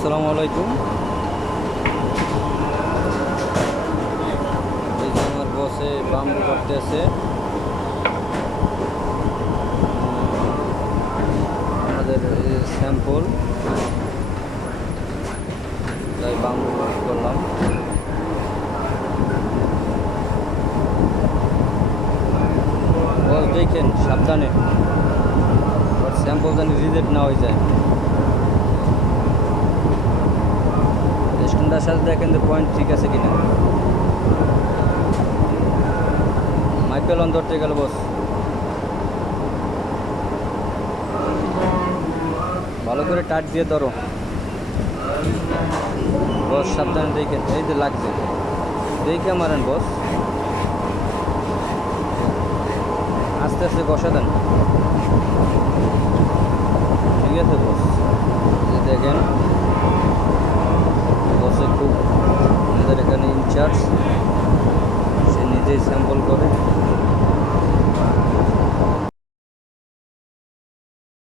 আসসালামু আলাইকুম। এই যে আমার বসে বাম্বু করতে আছে। আমাদের স্যাম্পল তাই বাম্বু করলাম। বস দেখেন সাবধানে, স্যাম্পল জানি রিজেক্ট না হয়ে যায়। স্ট্যান্ডার সাথে দেখেন যে পয়েন্ট ঠিক আছে কিনা। মাইকেল অন ধরতে গেল বস, ভালো করে টাচ দিয়ে ধরো বস, সাবধানে দেখেন। এই যে লাগছে, দেখে মারেন বস, আস্তে আস্তে বসা দেন। ঠিক আছে বস, দেখেন বসে খুব আমাদের এখানে ইনচার্জ, সে নিজেই স্যাম্পল করে।